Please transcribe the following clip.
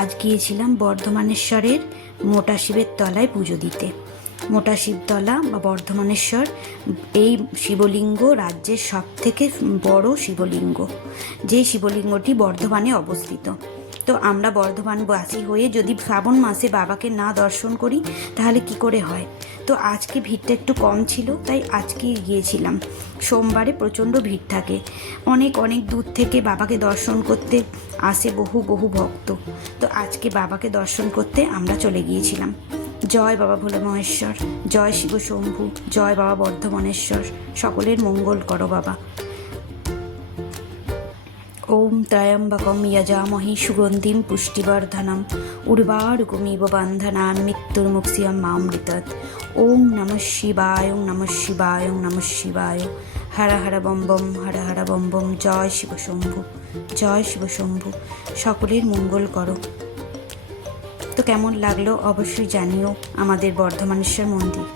আজ গিয়েছিলাম বর্ধমানেশ্বরের মোটা শিবের তলায় পুজো দিতে। মোটা শিবতলা বা বর্ধমানেশ্বর এই শিবলিঙ্গ রাজ্যের সবথেকে বড় শিবলিঙ্গ, যে শিবলিঙ্গটি বর্ধমানে অবস্থিত। তো আমরা বর্ধমানবাসী হয়ে যদি শ্রাবণ মাসে বাবাকে না দর্শন করি তাহলে কি করে হয়। তো আজকে ভিড়টা একটু কম ছিল, তাই আজকে গিয়েছিলাম। সোমবারে প্রচণ্ড ভিড় থাকে, অনেক অনেক দূর থেকে বাবাকে দর্শন করতে আসে বহু বহু ভক্ত। তো আজকে বাবাকে দর্শন করতে আমরা চলে গিয়েছিলাম। জয় বাবা ভোলে মহেশ্বর, জয় শিব শম্ভু, জয় বাবা বর্ধমানেশ্বর। সকলের মঙ্গল করো বাবা। ওম ত্র্যম্বকম যজামহে সুগন্ধিম পুষ্টিবর্ধনম উর্বারুকমিব বন্ধনান মৃত্যুর্মুক্ষীয়মামৃতৎ। ওম নমঃ শিবায়, ওম নমঃ শিবায়, ওম নমঃ শিবায়। Har Har bomb bomb, Har Har bomb bomb. জয় শিব শম্ভু, জয় শিব শম্ভু। সকলের মঙ্গল করো। তো কেমন লাগলো অবশ্যই জানিও আমাদের বর্ধমানেশ্বর মন্দির।